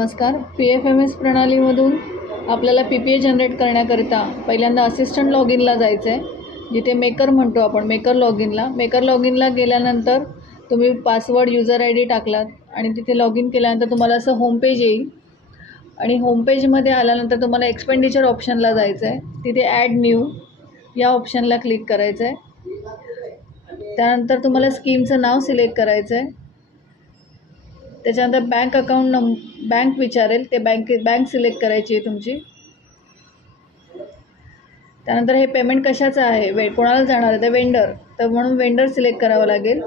नमस्कार. P F M S प्रणालीमधून आपल्याला पी पी ए जनरेट करण्याकरिता पहिल्यांदा असिस्टंट लॉग इनला जायचं आहे जिथे मेकर म्हणतो आपण मेकर लॉग इनला मेकर लॉग इनला गेल्यानंतर तुम्ही पासवर्ड युजर आय डी टाकलात आणि तिथे लॉग इन केल्यानंतर तुम्हाला असं होमपेज येईल. आणि होमपेजमध्ये आल्यानंतर तुम्हाला एक्सपेंडिचर ऑप्शनला जायचं आहे तिथे ॲड न्यू या ऑप्शनला क्लिक करायचं आहे त्यानंतर तुम्हाला स्कीमचं नाव सिलेक्ट करायचं आहे त्याच्यानंतर बँक अकाउंट नंब बँक विचारेल ते बँके बँक सिलेक्ट करायची आहे तुमची. त्यानंतर हे पेमेंट कशाचं आहे? वे कोणाला जाणार आहे? ते वेंडर तर म्हणून वेंडर सिलेक्ट करावं लागेल.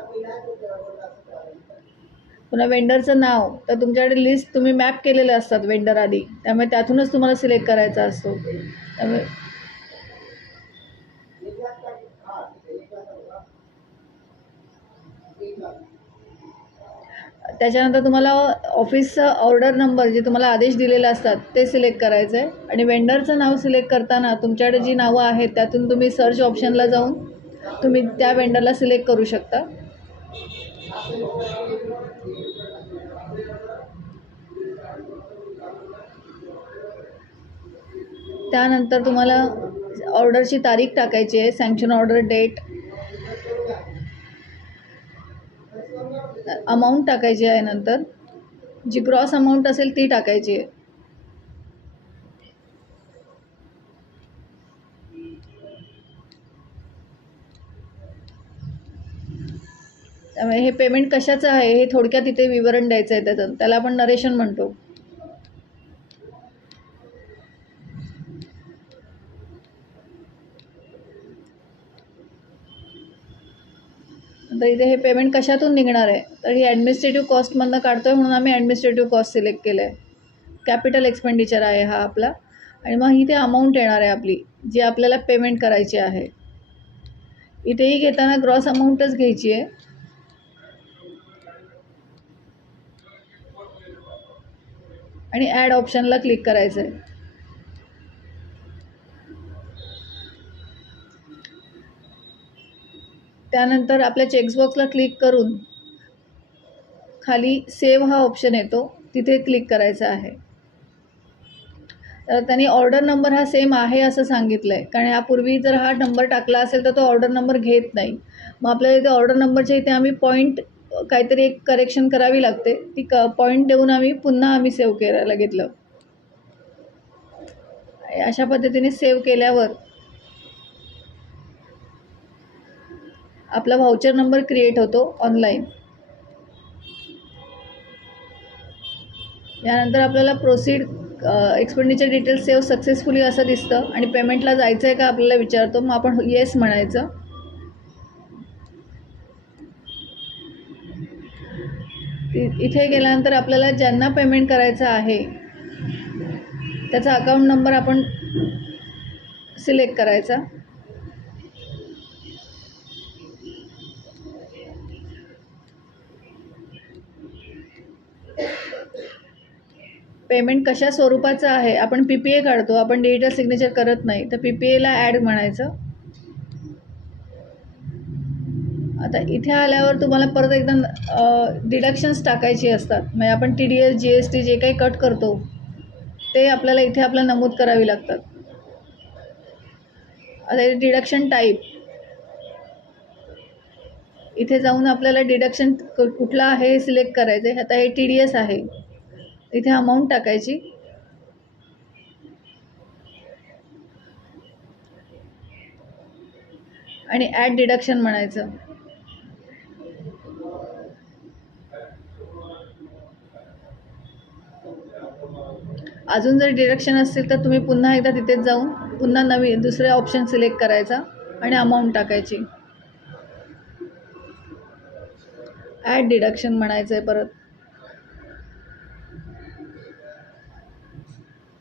पुन्हा वेंडरचं नाव. तर तुमच्याकडे लिस्ट तुम्ही मॅप केलेले असतात वेंडर आधी. त्यामुळे त्यातूनच तुम्हाला सिलेक्ट करायचा असतो. त्यामुळे त्याच्यानंतर तुम्हाला ऑफिसचा ऑर्डर नंबर जे तुम्हाला आदेश दिलेले असतात ते सिलेक्ट करायचं आहे आणि वेंडरचं नाव सिलेक्ट करताना तुमच्याकडे जी नावं आहेत त्यातून तुम्ही सर्च ऑप्शनला जाऊन तुम्ही त्या वेंडरला सिलेक्ट करू शकता. त्यानंतर तुम्हाला ऑर्डरची तारीख टाकायची आहे सँक्शन ऑर्डर डेट अमाऊंट टाकायची आहे नंतर. जी ग्रॉस अमाऊंट असेल ती टाकायची आहे. त्यामुळे हे पेमेंट कशाचं आहे हे थोडक्यात इथे विवरण द्यायचं आहे त्याचं. त्याला आपण नरेशन म्हणतो. तर इथे हे पेमेंट कशातून निघणार आहे? तर ही ॲडमिनिस्ट्रेटिव्ह कॉस्टमधनं काढतो आहे म्हणून आम्ही ॲडमिनिस्ट्रेटिव्ह कॉस्ट सिलेक्ट केलं आहे कॅपिटल एक्सपेंडिचर आहे हा आपला. आणि मग इथे अमाऊंट येणार आहे आपली जी आपल्याला पेमेंट करायची आहे. इथेही घेताना ग्रॉस अमाऊंटच घ्यायची आहे. आणि ॲड ऑप्शनला क्लिक करायचं आहे त्यानंतर आपल्या चेक्सबॉक्सला क्लिक करून खाली सेव्ह हा ऑप्शन येतो. तिथे क्लिक करायचा आहे. तर त्यांनी ऑर्डर नंबर हा सेम आहे असं सांगितलं आहे कारण यापूर्वी जर हा नंबर टाकला असेल तर तो ऑर्डर नंबर घेत नाही. मग आपल्याला इथे ऑर्डर नंबरच्या इथे आम्ही पॉईंट काहीतरी एक करेक्शन करावी लागते. ती क पॉईंट देऊन आम्ही पुन्हा आम्ही सेव्ह करायला घेतलं. अशा पद्धतीने सेव्ह केल्यावर आपला व्हाउचर नंबर क्रिएट होतो ऑनलाईन यानंतर आपल्याला proceed expenditure details save successfully असं दिसतं. आणि पेमेंटला जायचं आहे का आपल्याला विचारतो. मग आपण येस म्हणायचं. इथे गेल्यानंतर आपल्याला ज्यांना पेमेंट करायचं आहे त्याचा अकाउंट नंबर आपण सिलेक्ट करायचा. पेमेंट कशा स्वरूपाचं आहे? आपण पी पी ए काढतो आपण डिजिटल सिग्नेचर करत नाही. तर पी पी एला ॲड म्हणायचं. आता इथे आल्यावर तुम्हाला परत एकदा डिडक्शन्स टाकायची असतात. म्हणजे आपण T D S G S T जे काही कट करतो ते आपल्याला इथे आपलं नमूद करावी लागतात. आता डिडक्शन टाईप इथे जाऊन आपल्याला डिडक्शन कुठला आहे हे सिलेक्ट करायचं आहे आता हे टी डी एस आहे. इथे अमाऊंट टाकायची. आणि ॲड डिडक्शन म्हणायचं. अजून जर डिडक्शन असतील तर तुम्ही पुन्हा एकदा तिथेच जाऊन पुन्हा नवीन दुसरे ऑप्शन सिलेक्ट करायचा आणि अमाऊंट टाकायची. ॲड डिडक्शन म्हणायचं आहे परत.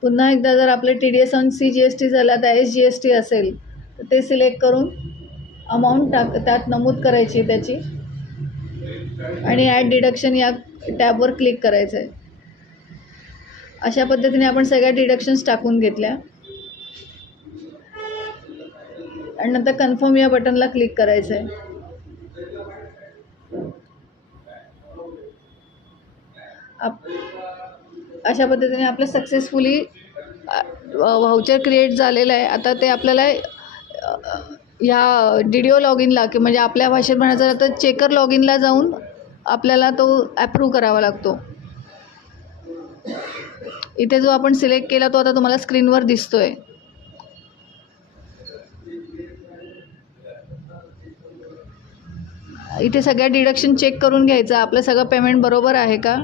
पुन्हा एकदा जर आपले T D S on C G S T झाला तर एस जी एस टी असेल तर ते सिलेक्ट करून अमाऊंट टाक त्यात नमूद करायची त्याची. आणि ॲड डिडक्शन या टॅबवर क्लिक करायचं आहे. अशा पद्धतीने आपण सगळ्या डिडक्शन्स टाकून घेतल्या. आणि नंतर कन्फर्म या बटनला क्लिक करायचं आहे. आप अशा पद्धतीने आपलं सक्सेसफुली व्हाउचर क्रिएट झालेलं आहे. आता ते आपल्याला ह्या डी डी ओ लॉग इनला की म्हणजे आपल्या भाषेत म्हणायचं झालं तर चेकर लॉग इनला जाऊन आपल्याला तो ॲप्रूव्ह करावा लागतो. इथे जो आपण सिलेक्ट केला तो आता तुम्हाला स्क्रीनवर दिसतो आहे इथे सगळ्या डिडक्शन चेक करून घ्यायचं. आपलं सगळं पेमेंट बरोबर आहे का?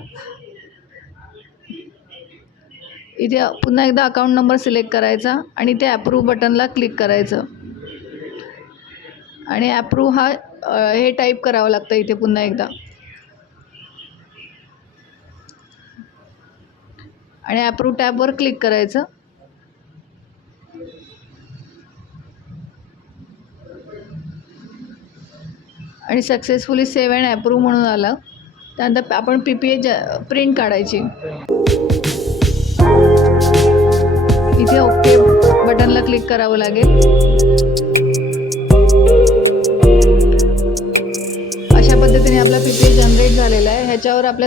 इथे पुन्हा एकदा अकाउंट नंबर सिलेक्ट करायचा आणि ते ॲप्रूव्ह बटनला क्लिक करायचं. आणि ॲप्रूव्ह हा हे टाईप करावं लागतं इथे पुन्हा एकदा. आणि ॲप्रूव्ह टॅबवर क्लिक करायचं. आणि सक्सेसफुली सेव्ह अँड ॲप्रूव्ह म्हणून आलं. त्यानंतर आपण पी पी ए ज प्रिंट काढायची. क्लिक करावं लागेल. अशा पद्धतीने आपला पी पी जनरेट झालेला आहे. ह्याच्यावर आपल्या